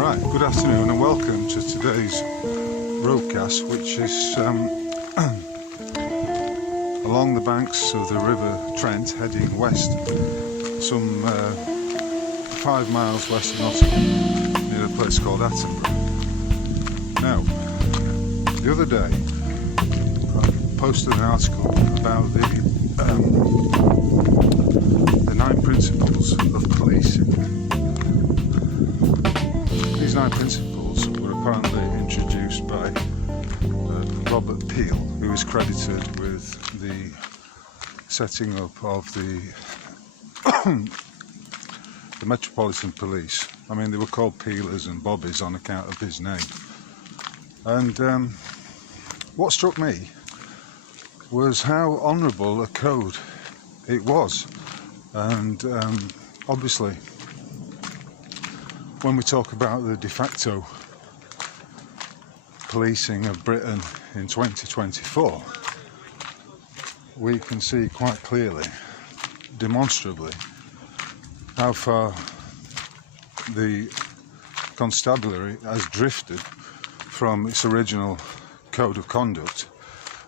Right, good afternoon and welcome to today's broadcast, which is along the banks of the River Trent, heading west, some 5 miles west of Nottingham, near a place called Attenborough. Now, the other day I posted an article about the 9 principles of policing. These 9 principles were apparently introduced by Robert Peel, who is credited with the setting up of the the Metropolitan Police. I mean, they were called Peelers and Bobbies on account of his name. And what struck me was how honourable a code it was. And obviously, when we talk about the de facto policing of Britain in 2024, we can see quite clearly, demonstrably, how far the constabulary has drifted from its original code of conduct,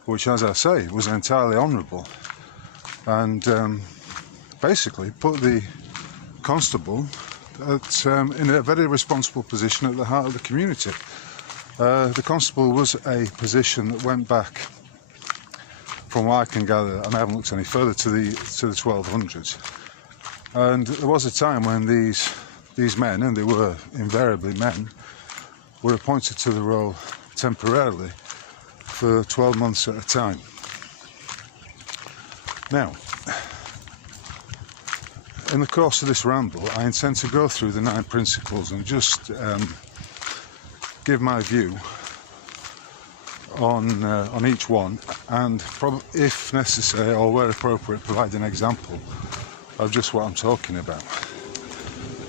which, as I say, was entirely honourable, and basically put the constable in a very responsible position at the heart of the community. The constable was a position that went back, from what I can gather, and I haven't looked any further, to the 1200s. And there was a time when these men, and they were invariably men, were appointed to the role temporarily for 12 months at a time. Now, in the course of this ramble, I intend to go through the 9 principles and just give my view on each one, and if necessary or where appropriate, provide an example of just what I'm talking about.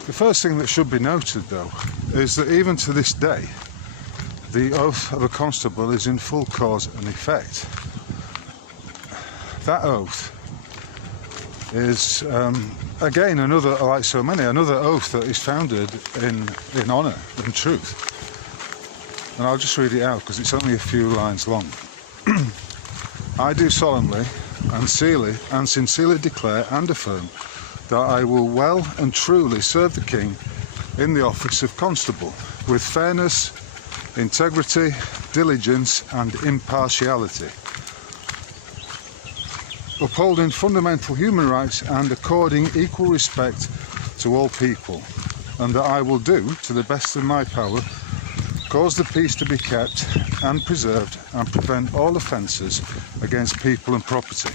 The first thing that should be noted, though, is that even to this day, the oath of a constable is in full cause and effect. That oath is, again, another, like so many, another oath that is founded in honour and truth. And I'll just read it out because it's only a few lines long. I do solemnly and sincerely declare and affirm that I will well and truly serve the King in the office of constable with fairness, integrity, diligence and impartiality, upholding fundamental human rights and according equal respect to all people, and that I will do, to the best of my power, cause the peace to be kept and preserved and prevent all offences against people and property,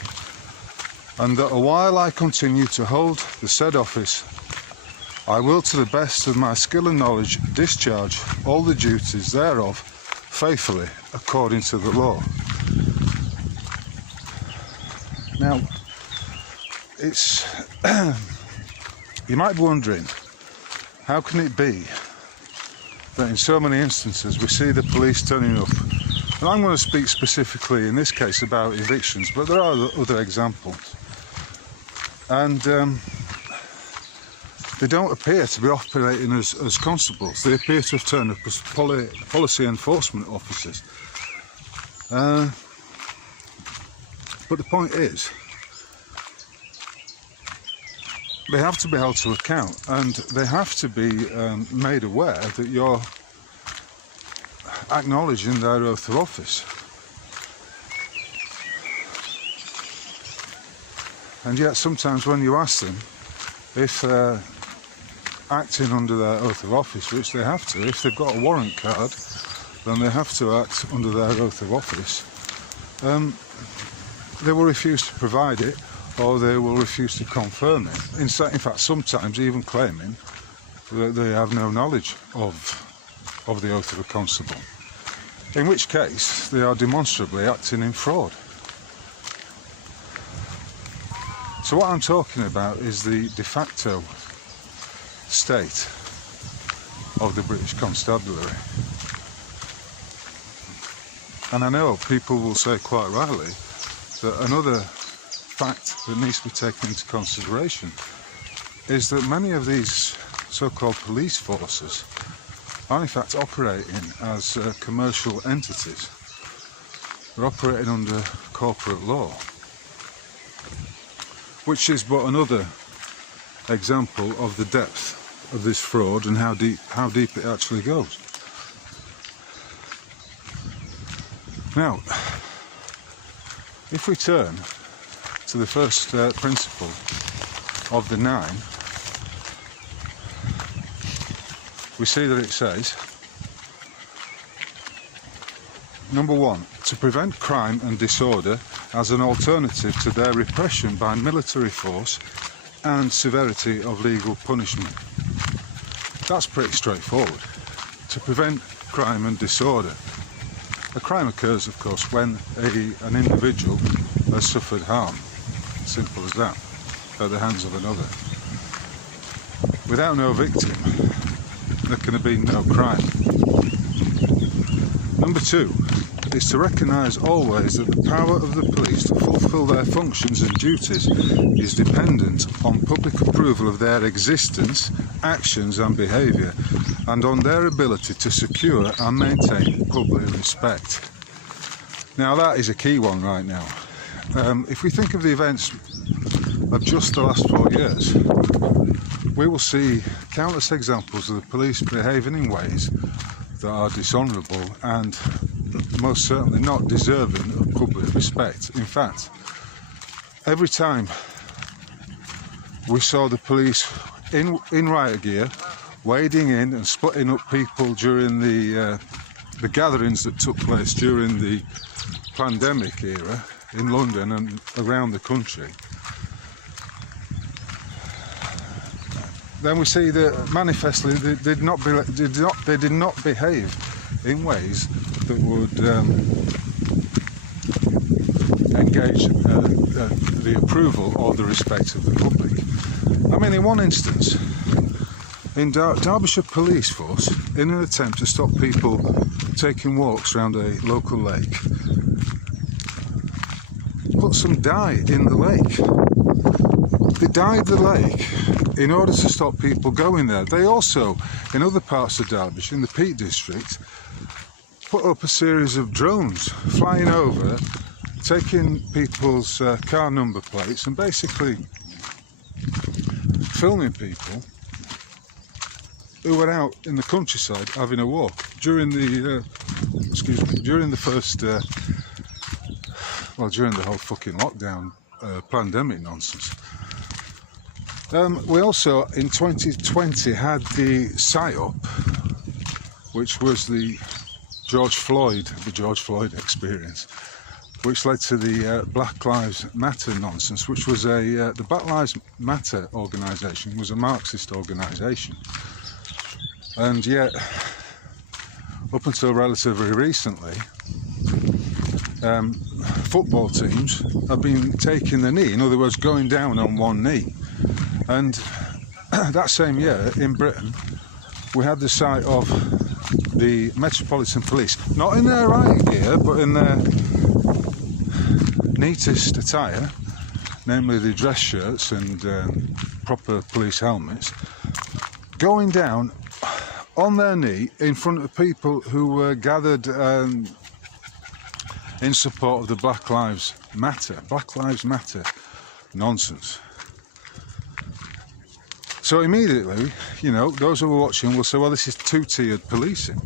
and that while I continue to hold the said office, I will, to the best of my skill and knowledge, discharge all the duties thereof faithfully according to the law. Now, it's you might be wondering, how can it be that in so many instances we see the police turning up? And I'm going to speak specifically in this case about evictions, but there are other examples, and they don't appear to be operating as constables. They appear to have turned up as policy enforcement officers. But the point is, they have to be held to account, and they have to be made aware that you're acknowledging their oath of office. And yet sometimes when you ask them if they're acting under their oath of office, which they have to, if they've got a warrant card, then they have to act under their oath of office, they will refuse to provide it, or they will refuse to confirm it. In fact, sometimes even claiming that they have no knowledge of the oath of a constable, in which case they are demonstrably acting in fraud. So what I'm talking about is the de facto state of the British Constabulary. And I know people will say quite rightly that another fact that needs to be taken into consideration is that many of these so-called police forces are in fact operating as commercial entities. They're operating under corporate law, which is but another example of the depth of this fraud and how deep it actually goes. Now, if we turn to the first principle of the 9, we see that it says, number 1, to prevent crime and disorder as an alternative to their repression by military force and severity of legal punishment. That's pretty straightforward. To prevent crime and disorder. A crime occurs, of course, when an individual has suffered harm. Simple as that, at the hands of another. Without no victim, there can be no crime. Number 2 is to recognise always that the power of the police to fulfil their functions and duties is dependent on public approval of their existence, actions and behaviour, and on their ability to secure and maintain public respect. Now that is a key one right now. If we think of the events of just the last 4 years, we will see countless examples of the police behaving in ways that are dishonourable and most certainly not deserving of public respect. In fact, every time we saw the police in riot gear, wading in and splitting up people during the gatherings that took place during the pandemic era in London and around the country, then we see that manifestly they did not behave in ways that would engage the approval or the respect of the public. I mean, in one instance, in Derbyshire Police Force, in an attempt to stop people taking walks around a local lake, put some dye in the lake. They dyed the lake in order to stop people going there. They also, in other parts of Derbyshire, in the Peak District, put up a series of drones flying over, taking people's car number plates and basically filming people who were out in the countryside having a walk during the during the whole fucking lockdown pandemic nonsense. We also in 2020 had the PSYOP, which was the George Floyd experience, which led to the Black Lives Matter nonsense, which was the Black Lives Matter organisation was a Marxist organisation, and yet up until relatively recently, football teams have been taking the knee, in other words going down on one knee. And that same year in Britain we had the sight of the Metropolitan Police, not in their riot gear but in their neatest attire, namely the dress shirts and proper police helmets, going down on their knee in front of people who were gathered in support of the Black Lives Matter nonsense. So immediately, you know, those who are watching will say, well, this is two-tiered policing.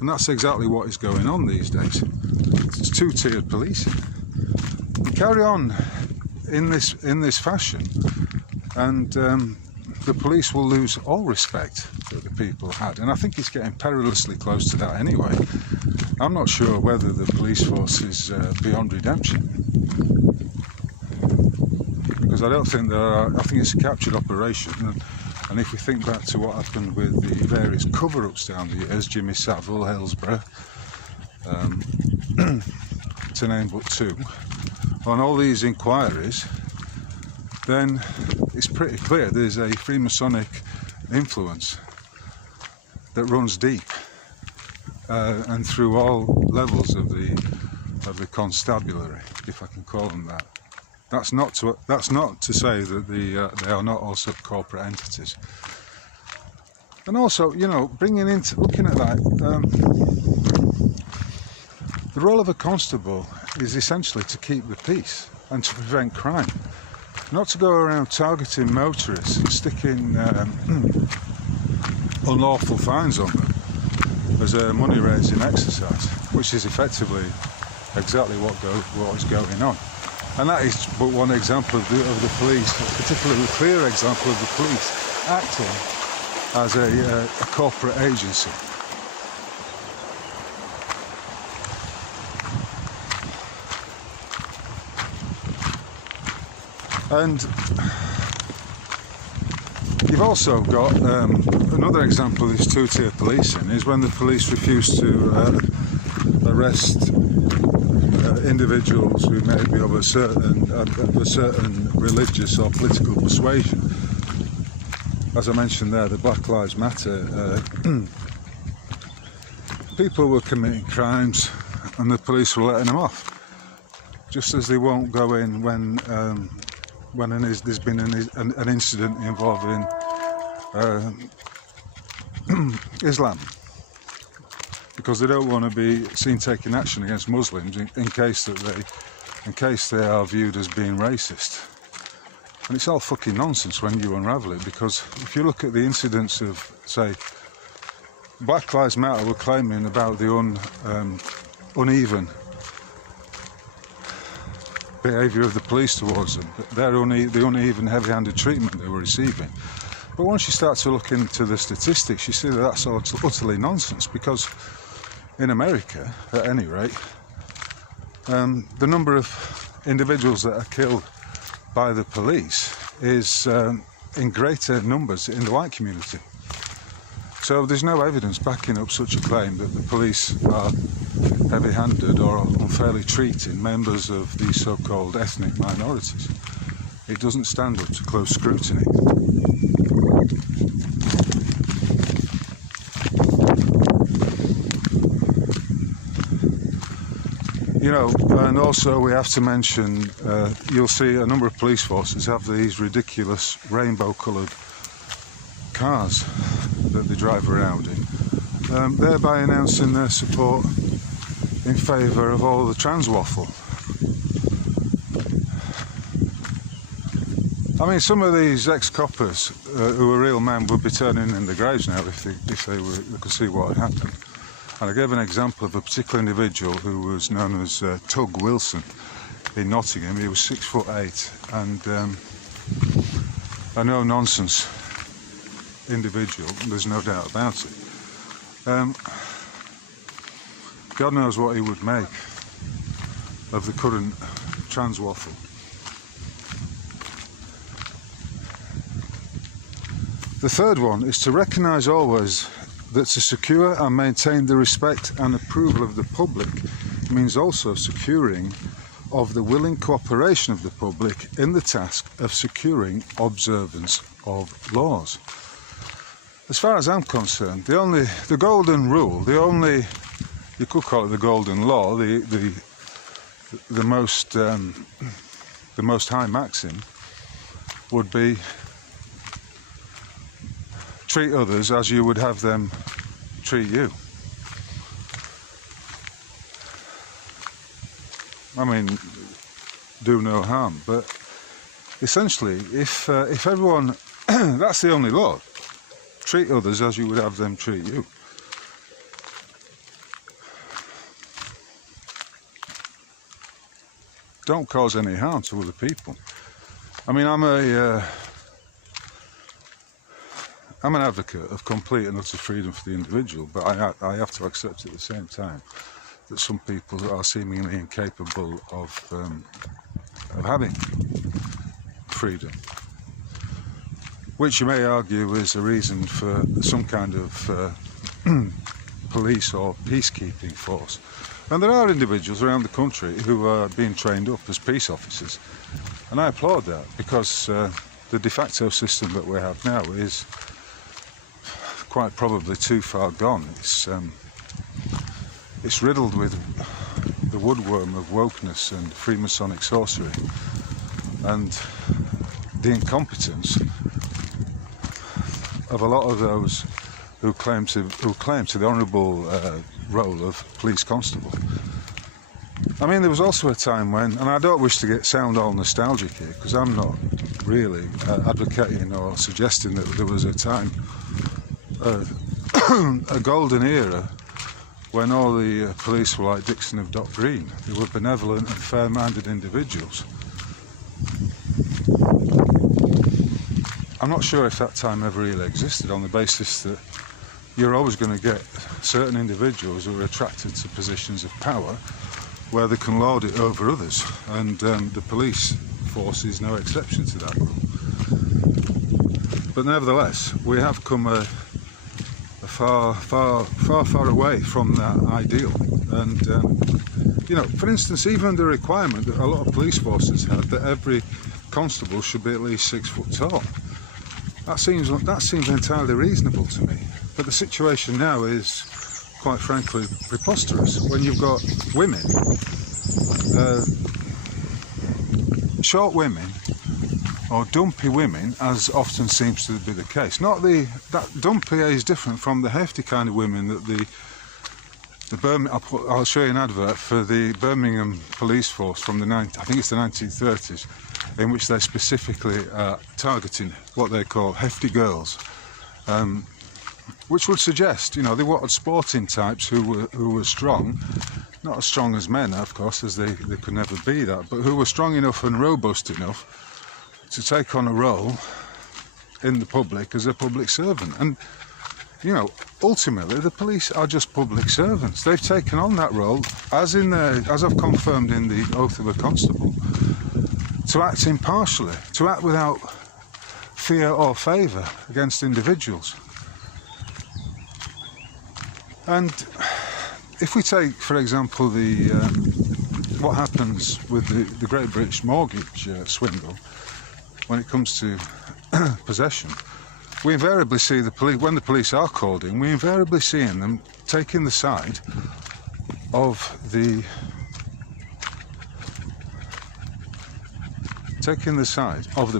And that's exactly what is going on these days. It's two-tiered policing. You carry on in this fashion, and the police will lose all respect that the people had. And I think it's getting perilously close to that anyway. I'm not sure whether the police force is beyond redemption, because I don't think there are. I think it's a captured operation, and if we think back to what happened with the various cover-ups down the years, Jimmy Savile, Hillsborough, to name but two, on all these inquiries, then it's pretty clear there's a Freemasonic influence that runs deep and through all levels of the constabulary, if I can call them that. That's not to say that they are not also corporate entities. And also, you know, bringing into looking at that, the role of a constable is essentially to keep the peace and to prevent crime, not to go around targeting motorists and sticking unlawful fines on them as a money-raising exercise, which is effectively exactly what is going on. And that is but one example of the police, a particularly clear example of the police acting as a corporate agency. And you've also got another example of this two-tier policing is when the police refuse to arrest individuals who may be of a certain religious or political persuasion. As I mentioned there, the Black Lives Matter, people were committing crimes and the police were letting them off, just as they won't go in when there's been an incident involving Islam, because they don't want to be seen taking action against Muslims in case they are viewed as being racist. And it's all fucking nonsense when you unravel it, because if you look at the incidents of, say, Black Lives Matter were claiming about the uneven behaviour of the police towards them, the uneven, heavy-handed treatment they were receiving. But once you start to look into the statistics, you see that that's utterly nonsense, because in America, at any rate, the number of individuals that are killed by the police is in greater numbers in the white community. So there's no evidence backing up such a claim that the police are heavy-handed or unfairly treating members of these so-called ethnic minorities. It doesn't stand up to close scrutiny. You know, and also we have to mention, you'll see a number of police forces have these ridiculous rainbow-coloured cars that they drive around in, thereby announcing their support in favour of all the trans waffle. I mean, some of these ex-coppers who are real men would be turning in the graves now if they could see what had happened. And I gave an example of a particular individual who was known as Tug Wilson in Nottingham. He was 6'8", and a no-nonsense individual, there's no doubt about it. God knows what he would make of the current trans waffle. The third one is to recognise always that to secure and maintain the respect and approval of the public means also securing of the willing cooperation of the public in the task of securing observance of laws. As far as I'm concerned, the golden rule, you could call it the golden law, the most high maxim would be treat others as you would have them treat you. I mean, do no harm, but essentially, if everyone, that's the only law. Treat others as you would have them treat you. Don't cause any harm to other people. I mean, I'm an advocate of complete and utter freedom for the individual, but I have to accept at the same time that some people are seemingly incapable of having freedom, which you may argue is a reason for some kind of police or peacekeeping force. And there are individuals around the country who are being trained up as peace officers, and I applaud that, because the de facto system that we have now is quite probably too far gone. It's riddled with the woodworm of wokeness and Freemasonic sorcery, and the incompetence of a lot of those who claim to the honourable role of police constable. I mean, there was also a time when, and I don't wish to sound all nostalgic here, because I'm not really advocating or suggesting that there was a time, a golden era, when all the police were like Dixon of Dock Green. They were benevolent and fair-minded individuals. I'm not sure if that time ever really existed, on the basis that you're always going to get certain individuals who are attracted to positions of power where they can lord it over others, and the police force is no exception to that rule. But nevertheless, we have come a far away from that ideal. And you know, for instance, even the requirement that a lot of police forces had that every constable should be at least 6 foot tall. That seems entirely reasonable to me. But the situation now is, quite frankly, preposterous. When you've got women, short women, or dumpy women, as often seems to be the case. That dumpy is different from the hefty kind of women that the Birmingham. I'll show you an advert for the Birmingham police force from the I think it's the 1930s, in which they're specifically targeting what they call hefty girls, which would suggest, you know, they wanted sporting types who were strong, not as strong as men, of course, as they could never be that, but who were strong enough and robust enough to take on a role in the public as a public servant. And you know, ultimately the police are just public servants. They've taken on that role, as I've confirmed in the oath of a constable, to act impartially, to act without fear or favour against individuals. And if we take, for example, what happens with the Great British Mortgage swindle, when it comes to possession, we invariably see the police, when the police are called in, we invariably see them taking the side of the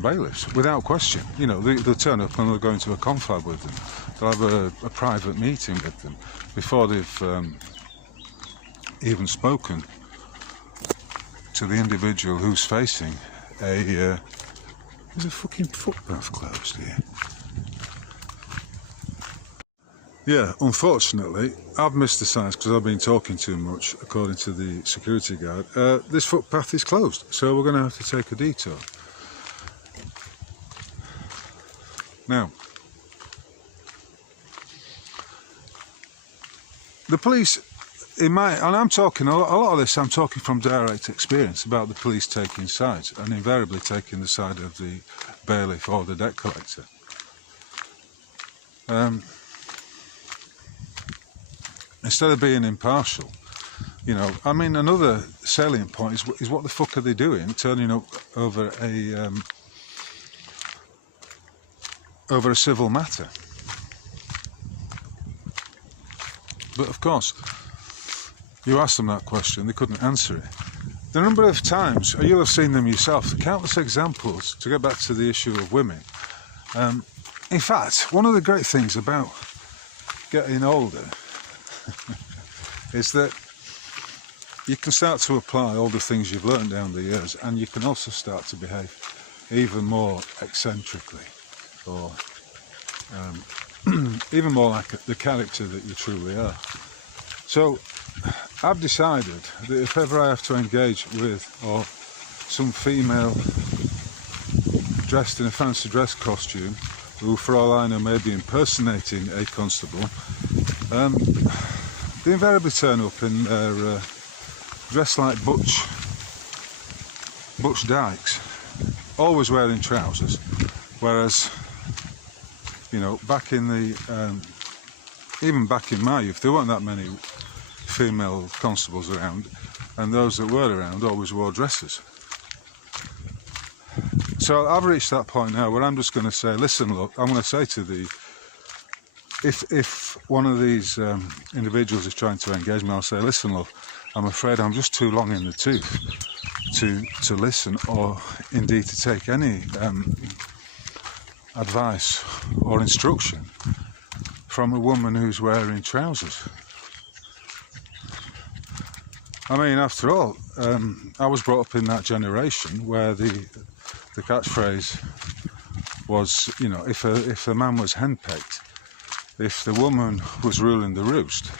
bailiffs, without question. You know, they'll turn up and they'll go into a confab with them. They'll have a private meeting with them before they've even spoken to the individual who's facing a... There's a fucking footpath closed here. Yeah, unfortunately, I've missed the signs because I've been talking too much, according to the security guard. This footpath is closed, so we're going to have to take a detour. Now, the police, and I'm talking, a lot of this I'm talking from direct experience about the police taking sides, and invariably taking the side of the bailiff or the debt collector. Instead of being impartial, you know, I mean, another salient point is what the fuck are they doing, turning up over a civil matter? But of course, you asked them that question, they couldn't answer it. The number of times, you'll have seen them yourself, the countless examples, to get back to the issue of women. In fact, one of the great things about getting older is that you can start to apply all the things you've learned down the years, and you can also start to behave even more eccentrically, or even more like the character that you truly are. So I've decided that if ever I have to engage with some female dressed in a fancy dress costume, who for all I know may be impersonating a constable, they invariably turn up in their dress like Butch Dykes, always wearing trousers, whereas, you know, back in the even back in my youth, there weren't that many female constables around, and those that were around always wore dresses. So I've reached that point now where I'm just going to say, listen, look, I'm going to say to the, if one of these individuals is trying to engage me, I'll say, listen, look, I'm afraid I'm just too long in the tooth to listen, or indeed to take any advice or instruction from a woman who's wearing trousers. I mean, after all, I was brought up in that generation where the catchphrase was, you know, if a man was henpecked, if the woman was ruling the roost,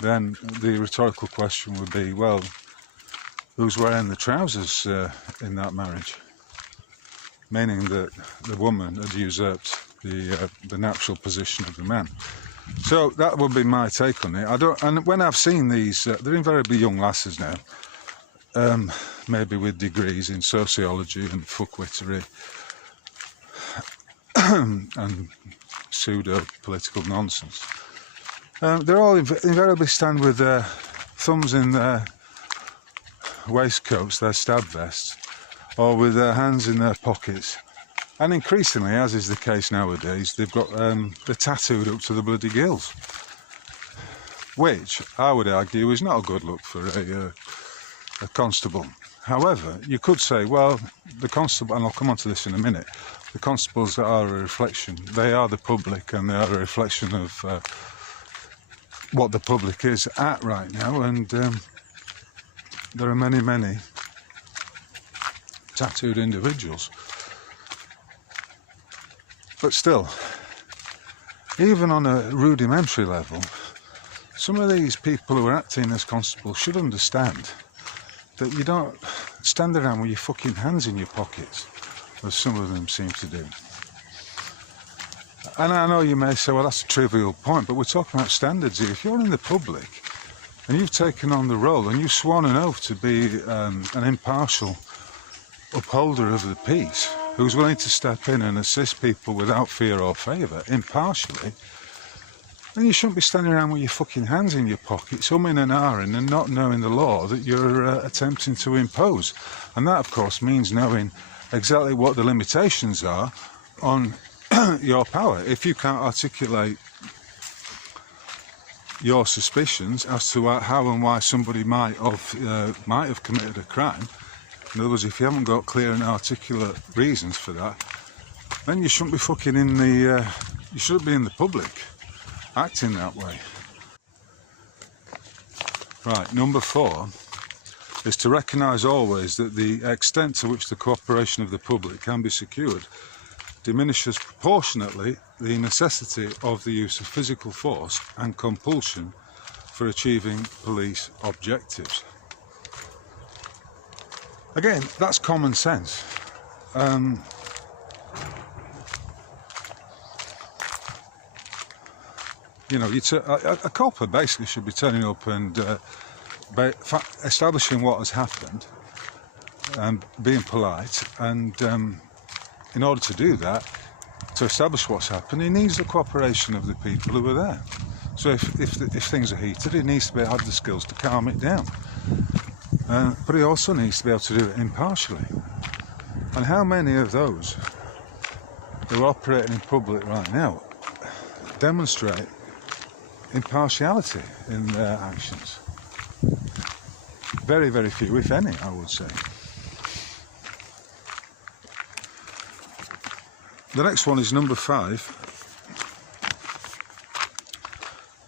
then the rhetorical question would be, well, who's wearing the trousers in that marriage? Meaning that the woman had usurped the natural position of the man. So that would be my take on it. And when I've seen these, they're invariably young lasses now, maybe with degrees in sociology and fuckwittery and pseudo-political nonsense. They're all invariably stand with their thumbs in their waistcoats, their stab vests, or with their hands in their pockets. And increasingly, as is the case nowadays, they've got they're tattooed up to the bloody gills, which I would argue is not a good look for a constable. However, you could say, well, the constable, and I'll come on to this in a minute, the constables are a reflection. They are the public, and they are a reflection of what the public is at right now. And there are many, many tattooed individuals. But still, even on a rudimentary level, some of these people who are acting as constables should understand that you don't stand around with your fucking hands in your pockets, as some of them seem to do. And I know you may say, well, that's a trivial point, but we're talking about standards here. If you're in the public and you've taken on the role and you've sworn an oath to be an impartial upholder of the peace, who's willing to step in and assist people without fear or favour, impartially, then you shouldn't be standing around with your fucking hands in your pockets, umming and ahhing and not knowing the law that you're attempting to impose. And that, of course, means knowing exactly what the limitations are on your power. If you can't articulate your suspicions as to how and why somebody might have committed a crime, in other words, if you haven't got clear and articulate reasons for that, then you shouldn't be fucking you shouldn't be in the public acting that way. Right, number 4 is to recognise always that the extent to which the cooperation of the public can be secured diminishes proportionately the necessity of the use of physical force and compulsion for achieving police objectives. Again, that's common sense. You know, a copper basically should be turning up and establishing what has happened and being polite. And in order to do that, to establish what's happened, he needs the cooperation of the people who are there. So if things are heated, he needs to have the skills to calm it down. But he also needs to be able to do it impartially. And how many of those who are operating in public right now demonstrate impartiality in their actions? Very, very few, if any, I would say. The next one is number 5.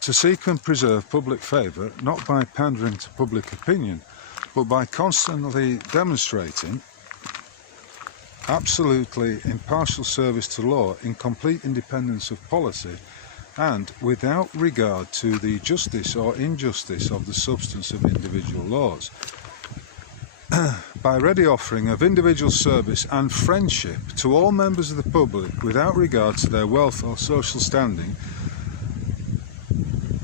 To seek and preserve public favour, not by pandering to public opinion, but by constantly demonstrating absolutely impartial service to law in complete independence of policy and without regard to the justice or injustice of the substance of individual laws. By ready offering of individual service and friendship to all members of the public without regard to their wealth or social standing,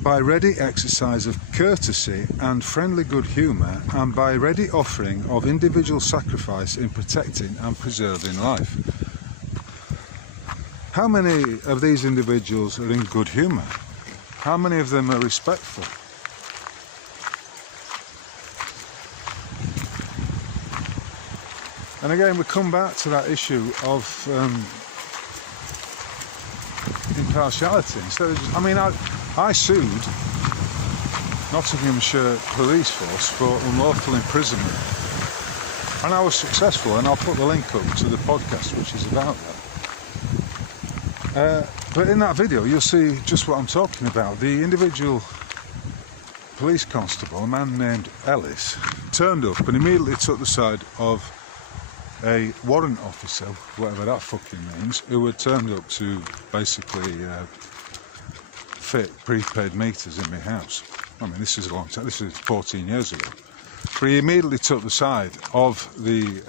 by ready exercise of courtesy and friendly good humour, and by ready offering of individual sacrifice in protecting and preserving life. How many of these individuals are in good humour? How many of them are respectful? And again, we come back to that issue of impartiality. Instead of just, I mean, I sued Nottinghamshire Police Force for unlawful imprisonment, and I was successful, and I'll put the link up to the podcast which is about that. But in that video you'll see just what I'm talking about. The individual police constable, a man named Ellis, turned up and immediately took the side of a warrant officer, whatever that fucking means, who had turned up to basically fit prepaid meters in my house. I mean, this is a long time, this is 14 years ago. But he immediately took the side of the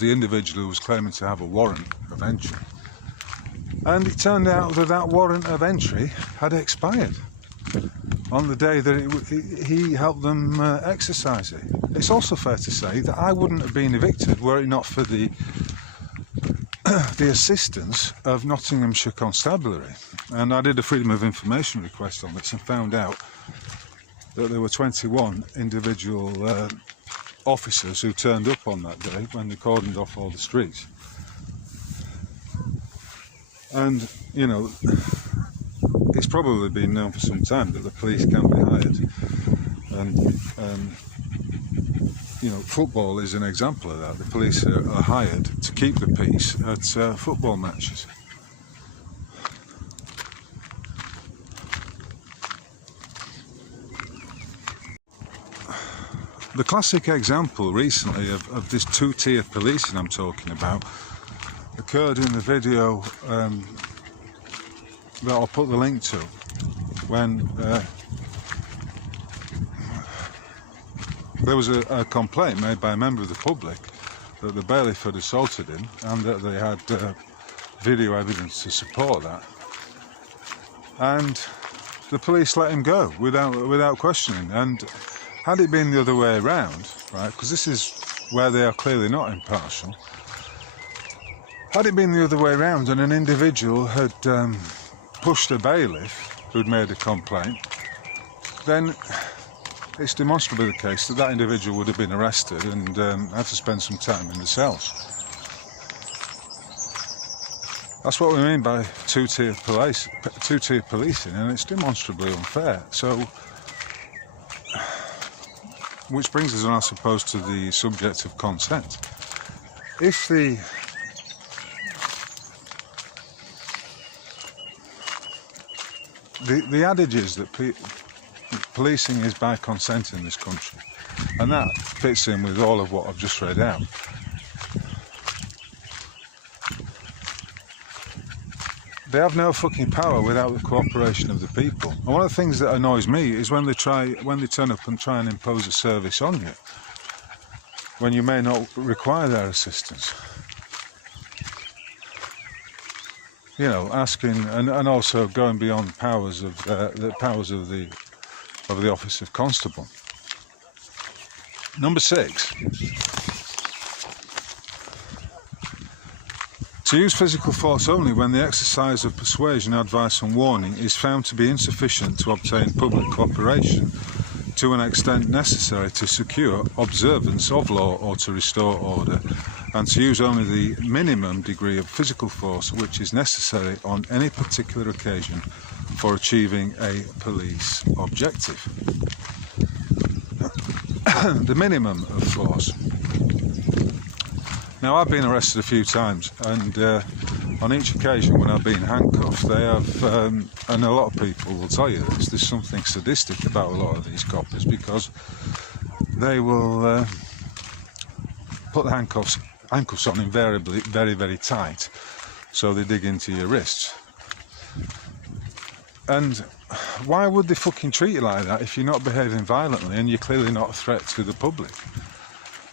individual who was claiming to have a warrant of entry. And it turned out that that warrant of entry had expired on the day that he helped them exercise it. It's also fair to say that I wouldn't have been evicted were it not for the assistance of Nottinghamshire Constabulary. And I did a Freedom of Information request on this and found out that there were 21 individual officers who turned up on that day when they cordoned off all the streets. And, you know, it's probably been known for some time that the police can be hired. And, you know, football is an example of that. The police are hired to keep the peace at football matches. The classic example recently of this two-tier policing I'm talking about occurred in the video that I'll put the link to, when there was a complaint made by a member of the public that the bailiff had assaulted him, and that they had video evidence to support that, and the police let him go without questioning. And had it been the other way around, right, because this is where they are clearly not impartial, had it been the other way around and an individual had pushed a bailiff who'd made a complaint, then it's demonstrably the case that that individual would have been arrested and had to spend some time in the cells. That's what we mean by two-tier policing, and it's demonstrably unfair. So, which brings us on, I suppose, to the subject of consent. If the adage is that policing is by consent in this country, and that fits in with all of what I've just read out. They have no fucking power without the cooperation of the people. And one of the things that annoys me is when they turn up and try and impose a service on you, when you may not require their assistance. You know, asking and also going beyond powers of the office of constable. Number 6. To use physical force only when the exercise of persuasion, advice and warning is found to be insufficient to obtain public cooperation to an extent necessary to secure observance of law or to restore order, and to use only the minimum degree of physical force which is necessary on any particular occasion for achieving a police objective. The minimum of force. Now, I've been arrested a few times, and on each occasion when I've been handcuffed, they have, and a lot of people will tell you this, there's something sadistic about a lot of these coppers, because they will put the handcuffs on invariably very, very tight, so they dig into your wrists. And why would they fucking treat you like that if you're not behaving violently and you're clearly not a threat to the public?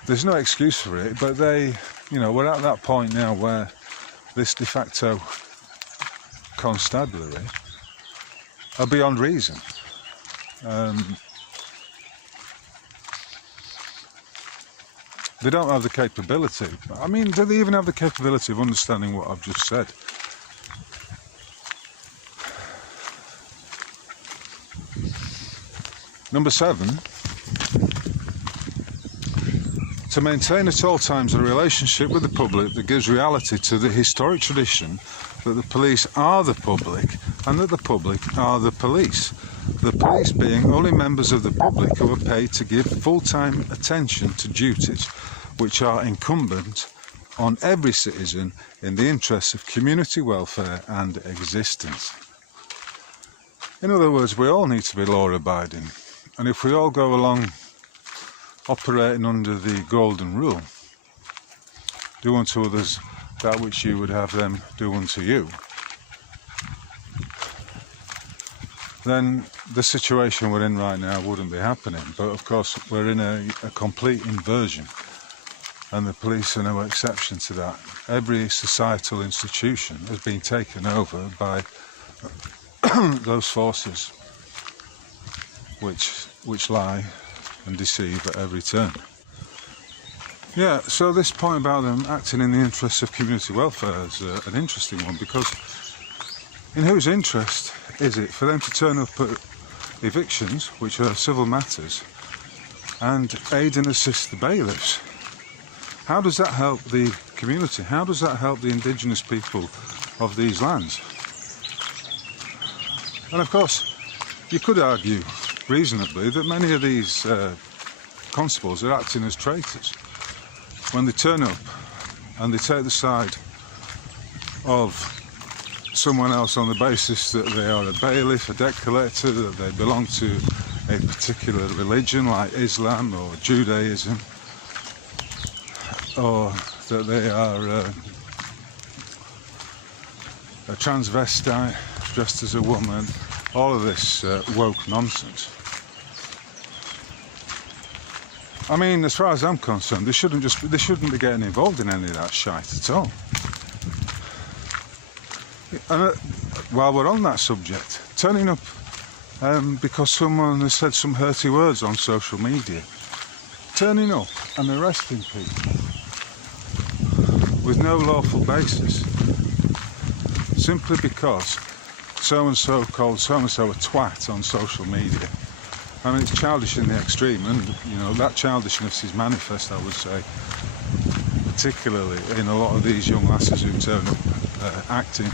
There's no excuse for it, but they, you know, we're at that point now where this de facto constabulary are beyond reason. They don't have the capability. I mean, do they even have the capability of understanding what I've just said? Number 7. To maintain at all times a relationship with the public that gives reality to the historic tradition that the police are the public and that the public are the police. The police being only members of the public who are paid to give full-time attention to duties which are incumbent on every citizen in the interests of community welfare and existence. In other words, we all need to be law-abiding, and if we all go along operating under the golden rule, do unto others that which you would have them do unto you, then the situation we're in right now wouldn't be happening. But of course we're in a complete inversion, and the police are no exception to that. Every societal institution has been taken over by those forces which lie and deceive at every turn. Yeah, so this point about them acting in the interests of community welfare is an interesting one, because in whose interest is it for them to turn up at evictions, which are civil matters, and aid and assist the bailiffs? How does that help the community? How does that help the indigenous people of these lands? And of course, you could argue reasonably that many of these constables are acting as traitors when they turn up and they take the side of someone else on the basis that they are a bailiff, a debt collector, that they belong to a particular religion like Islam or Judaism, or that they are a transvestite dressed as a woman. All of this woke nonsense. I mean, as far as I'm concerned, they shouldn't be getting involved in any of that shite at all. And while we're on that subject, turning up because someone has said some hurty words on social media, turning up and arresting people with no lawful basis, simply because so-and-so called so-and-so a twat on social media. I mean, it's childish in the extreme, and you know, that childishness is manifest, I would say, particularly in a lot of these young lasses who turn up acting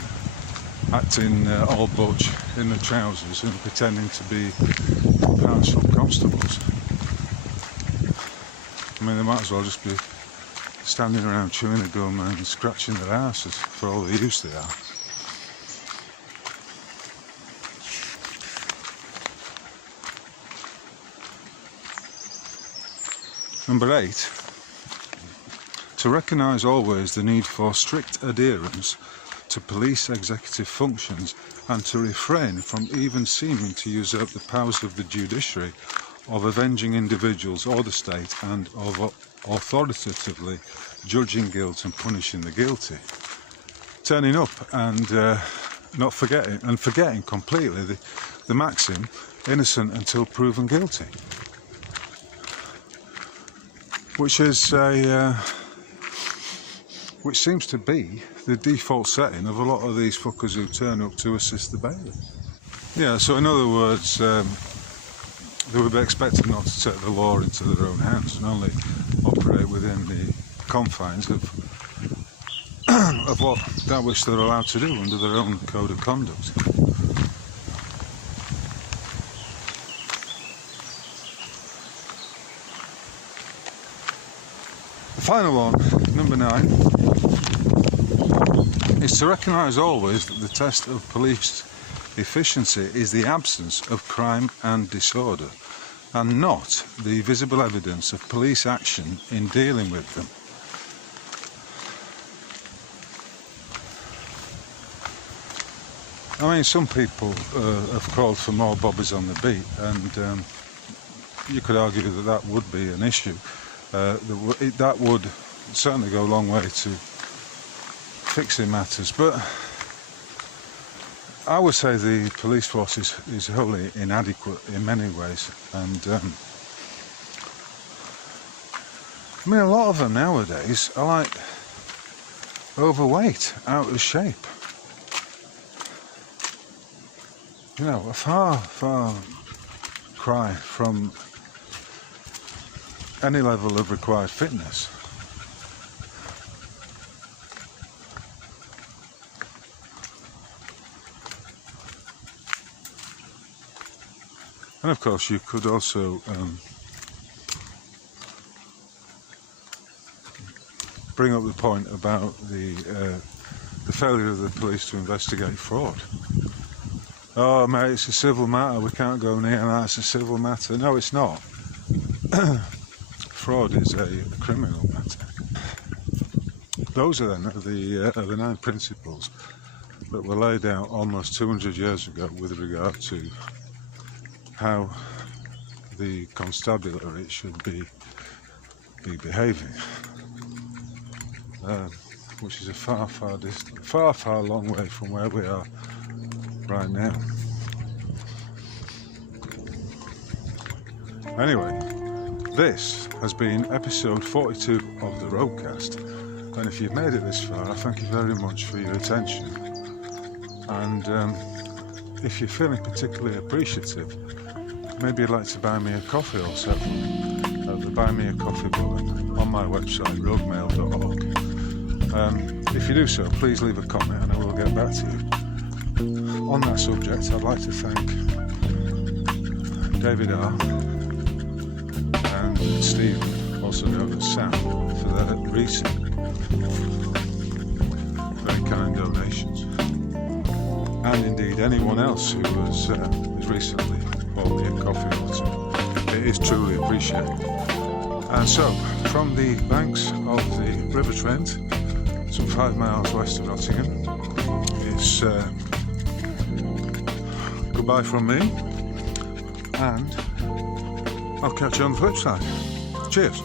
all butch in the trousers and pretending to be partial constables. I mean, they might as well just be standing around chewing a gum and scratching their asses for all the use they are. Number 8, to recognise always the need for strict adherence to police executive functions and to refrain from even seeming to usurp the powers of the judiciary of avenging individuals or the state, and of authoritatively judging guilt and punishing the guilty. Turning up and forgetting completely the maxim, innocent until proven guilty, which seems to be the default setting of a lot of these fuckers who turn up to assist the bailiff. Yeah, so in other words, they would be expected not to take the law into their own hands and only operate within the confines of that which they're allowed to do under their own code of conduct. The final one, number 9, is to recognise always that the test of police efficiency is the absence of crime and disorder, and not the visible evidence of police action in dealing with them. I mean, some people have called for more bobbies on the beat, and you could argue that that would be an issue. That would certainly go a long way to fixing matters, but I would say the police force is wholly inadequate in many ways, and I mean, a lot of them nowadays are like overweight, out of shape. You know, a far cry from any level of required fitness. And of course you could also bring up the point about the failure of the police to investigate fraud. Oh mate, it's a civil matter, we can't go near that, it's a civil matter. No, it's not. Fraud is a criminal matter. Those are then the 9 principles that were laid out almost 200 years ago with regard to how the constabulary should be behaving, which is a far long way from where we are right now. Anyway, this has been episode 42 of the Roadcast, and if you've made it this far, I thank you very much for your attention. And if you're feeling particularly appreciative, maybe you'd like to buy me a coffee or several at the Buy Me a Coffee button on my website, roguemail.org. If you do so, please leave a comment and I will get back to you. On that subject, I'd like to thank David R. and Stephen, also known as Sam, for their recent very kind donations. And indeed anyone else who has recently bought me a coffee or two. It is truly appreciated. And so, from the banks of the River Trent, some 5 miles west of Nottingham, it's goodbye from me, and I'll catch you on the flip side. Cheers.